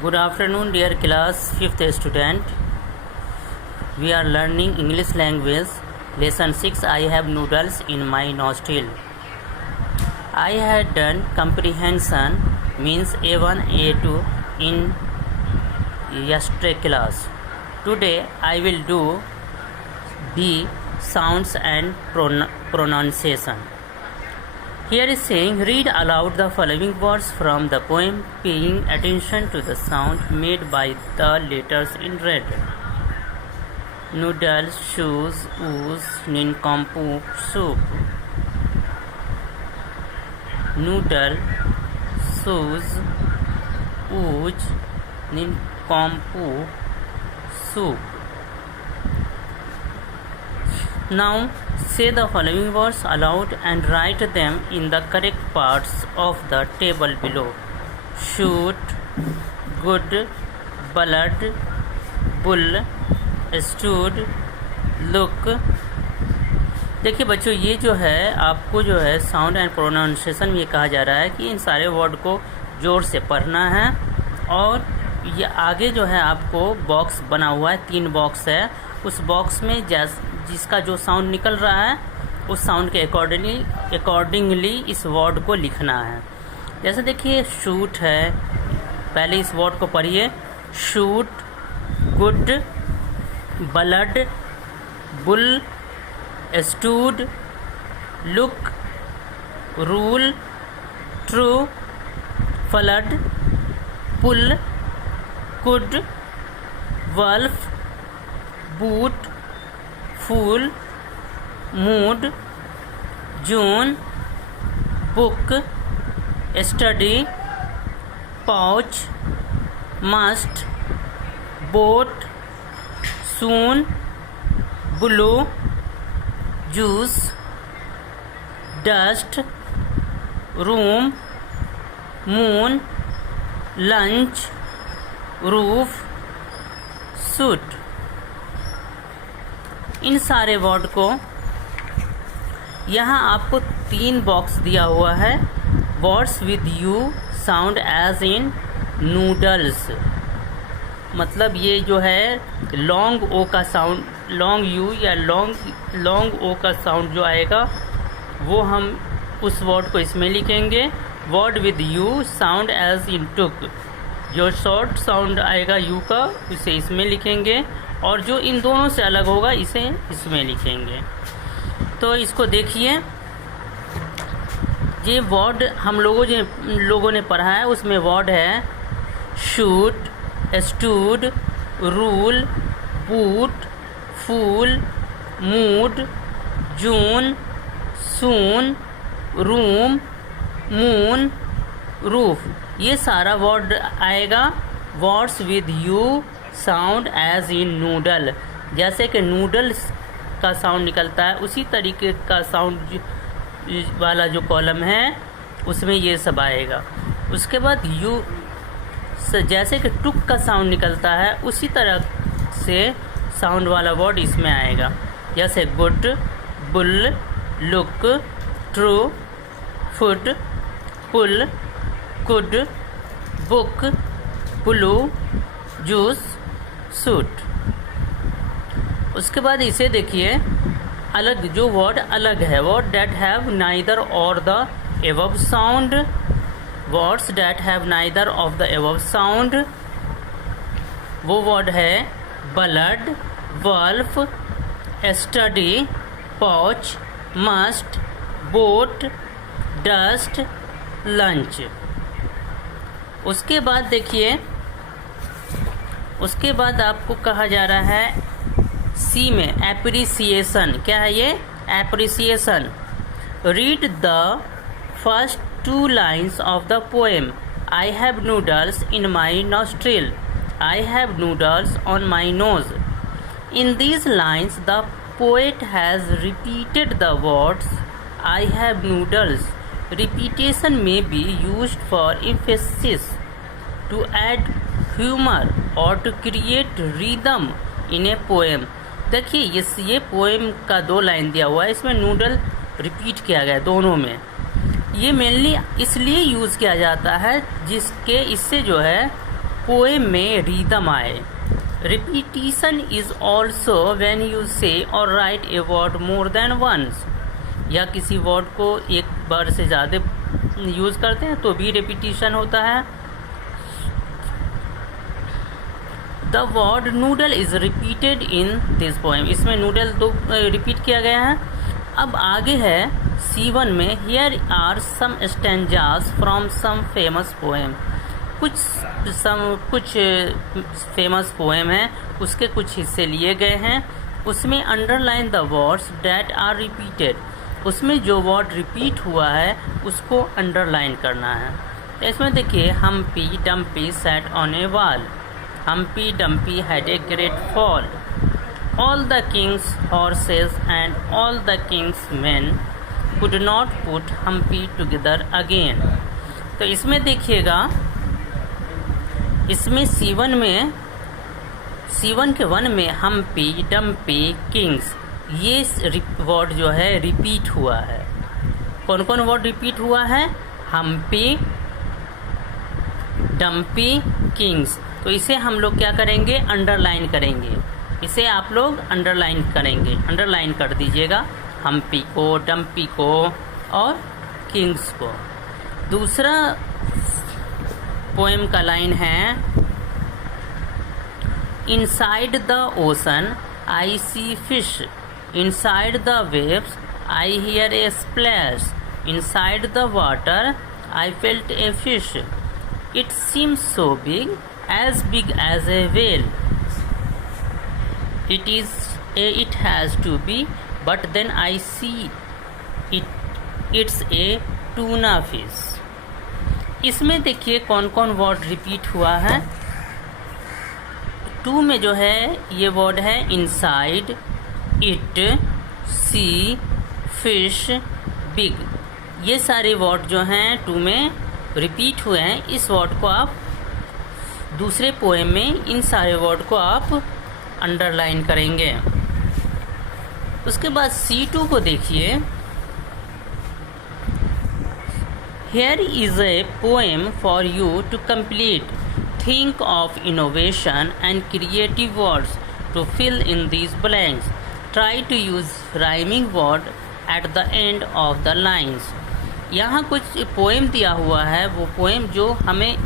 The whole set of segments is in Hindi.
Good afternoon, dear class 5th student. We are learning English language. Lesson 6. I have noodles in my nostril. I had done comprehension means A1, A2 in yesterday class. Today I will do the sounds and pronunciation. Here is saying, read aloud the following words from the poem, paying attention to the sound made by the letters in red. Noodle, shoes, ooze, nincompoop, soup. Noodle, shoes, ooze, nincompoop, soup. Now say the following words aloud and write them in the correct parts of the table below. Shoot, good, blood, bull, stood, look. देखिए बच्चों, ये जो है आपको जो है साउंड एंड प्रोनाउंसिएशन में ये कहा जा रहा है कि इन सारे वर्ड को जोर से पढ़ना है। और ये आगे जो है आपको बॉक्स बना हुआ है, 3 बॉक्स है। उस बॉक्स में जिसका जो साउंड निकल रहा है उस साउंड के अकॉर्डिंगली इस वर्ड को लिखना है। जैसे देखिए शूट है, पहले इस वर्ड को पढ़िए। Shoot, good, blood, bull, stood, look, rule, true, flood, pull, could, wolf, boot, fool, mood, June, book, study, pouch, must, boat, soon, blue, juice, dust, room, moon, lunch, roof, suit. इन सारे वर्ड को यहाँ आपको 3 बॉक्स दिया हुआ है। Words with u sound as in noodles, मतलब ये जो है लॉन्ग ओ का साउंड, लॉन्ग यू या लॉन्ग ओ का साउंड जो आएगा वो हम उस वर्ड को इसमें लिखेंगे। Word with u sound as in took, जो शॉर्ट साउंड आएगा यू का उसे इसमें लिखेंगे, और जो इन दोनों से अलग होगा इसे इसमें लिखेंगे। तो इसको देखिए, ये वर्ड हम लोगों ने पढ़ा है, उसमें वर्ड है shoot, stood, rule, boot, fool, mood, June, soon, room, moon, roof. ये सारा वर्ड आएगा। Words with u sound as in noodle, जैसे कि नूडल्स का साउंड निकलता है उसी तरीके का साउंड वाला जो कॉलम है उसमें ये सब आएगा। उसके बाद यू जैसे कि टुक का साउंड निकलता है उसी तरह से साउंड वाला वर्ड इसमें आएगा, जैसे good, bull, look, true, food, pull, could, book, blue, juice, suit. उसके बाद इसे देखिए, अलग जो वर्ड अलग है, वर्ड डेट हैव नाइदर और the above sound, words that have neither of the above sound, वो वर्ड है blood, wolf, study, pouch, must, boat, dust, lunch. उसके बाद देखिए, उसके बाद आपको कहा जा रहा है सी में एप्रिसिएशन। क्या है ये? Appreciation. Read the first 2 lines of the poem. I have noodles in my nostril, I have noodles on my nose. In these lines the poet has repeated the words I have noodles. Repetition may be used for emphasis, to add humor or to create rhythm in a poem. देखिए ये पोएम का 2 लाइन दिया हुआ है, इसमें नूडल रिपीट किया गया दोनों में। ये मेनली इसलिए यूज़ किया जाता है जिसके इससे जो है पोएम में रिदम आए। Repetition is also when you say और write a word more than once, या किसी वर्ड को एक बार से ज़्यादा यूज़ करते हैं तो भी रिपीटिशन होता है। The word noodle is repeated in this poem, इसमें नूडल दो रिपीट किया गया है। अब आगे है C1 में, here are some stanzas from some famous poem, कुछ फेमस पोएम है उसके कुछ हिस्से लिए गए हैं। उसमें underline the words that are repeated, उसमें जो वर्ड रिपीट हुआ है उसको अंडरलाइन करना है। तो इसमें देखिए, Humpty Dumpty sat on a wall, Humpty Dumpty had a great fall, all the king's horses and all the king's men could not put Humpty together again. तो इसमें देखिएगा, इसमें C1 के 1 में हम्पी डम्पी किंग्स, ये वर्ड जो है रिपीट हुआ है। कौन कौन वर्ड रिपीट हुआ है? Humpty Dumpty kings. तो इसे हम लोग क्या करेंगे? अंडरलाइन करेंगे। इसे आप लोग अंडरलाइन करेंगे, अंडरलाइन कर दीजिएगा हम्पी को, डम्पी को और किंग्स को। दूसरा पोएम का लाइन है, inside the ocean I see fish, inside the waves I hear a splash, inside the water I felt a fish, it seems so big as a whale, it has to be, but then I see it's a tuna fish। इसमें देखिए कौन कौन वर्ड रिपीट हुआ है। 2 में जो है ये वर्ड है inside, it, see, fish, big, ये सारे वर्ड जो हैं 2 में रिपीट हुए हैं। इस वर्ड को आप दूसरे पोएम में इन सारे वर्ड को आप अंडरलाइन करेंगे। उसके बाद C2 को देखिए, here is a poem for you to complete, think of innovation and creative words to fill in these blanks, try to use rhyming word at the end of the lines. यहाँ कुछ पोएम दिया हुआ है, वो पोएम जो हमें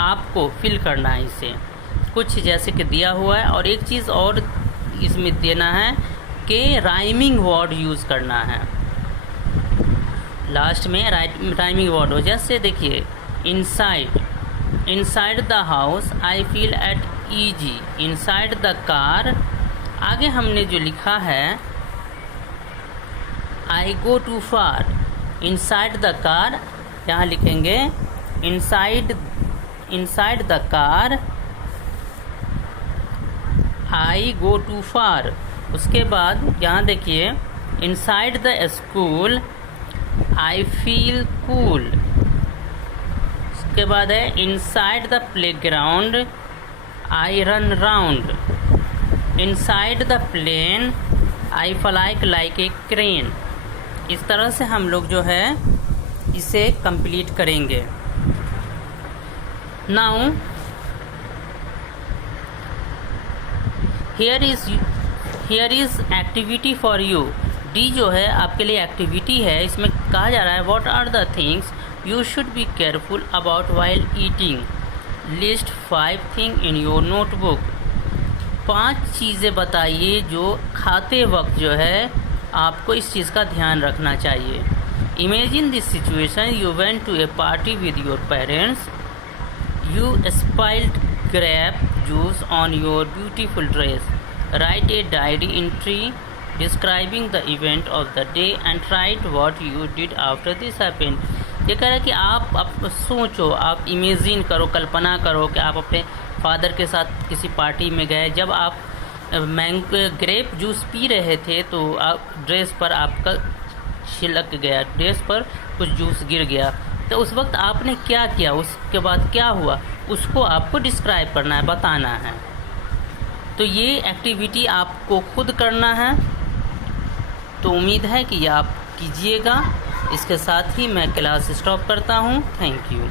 आपको फिल करना है। इसे कुछ जैसे कि दिया हुआ है, और एक चीज़ और इसमें देना है कि राइमिंग वर्ड यूज़ करना है, लास्ट में राइमिंग वर्ड हो। जैसे देखिए, inside the house I feel at ease, inside the car, आगे हमने जो लिखा है I go too far, inside the car यहाँ लिखेंगे inside the car I go too far. उसके बाद यहाँ देखिए, inside the school I feel cool. उसके बाद है inside the playground I run round, inside the plane I fly like a crane. इस तरह से हम लोग जो है इसे कंप्लीट करेंगे। Now here is activity for you. D जो है आपके लिए एक्टिविटी है। इसमें कहा जा रहा है, what are the things you should be careful about while eating, list 5 thing in your notebook. 5 चीज़ें बताइए जो खाते वक्त जो है आपको इस चीज़ का ध्यान रखना चाहिए। Imagine this situation, you went to a party with your parents, you spilled grape juice on your beautiful dress, write a diary entry describing the event of the day and write what you did after this happened. ये कह रहा है कि आप सोचो, आप इमेजिन करो, कल्पना करो कि आप अपने फादर के साथ किसी पार्टी में गए, जब आप ग्रेप जूस पी रहे थे तो आप ड्रेस पर आपका छिलक गया, ड्रेस पर कुछ जूस गिर गया, तो उस वक्त आपने क्या किया, उसके बाद क्या हुआ, उसको आपको डिस्क्राइब करना है, बताना है। तो ये एक्टिविटी आपको खुद करना है। तो उम्मीद है कि आप कीजिएगा। इसके साथ ही मैं क्लास स्टॉप करता हूँ। Thank you.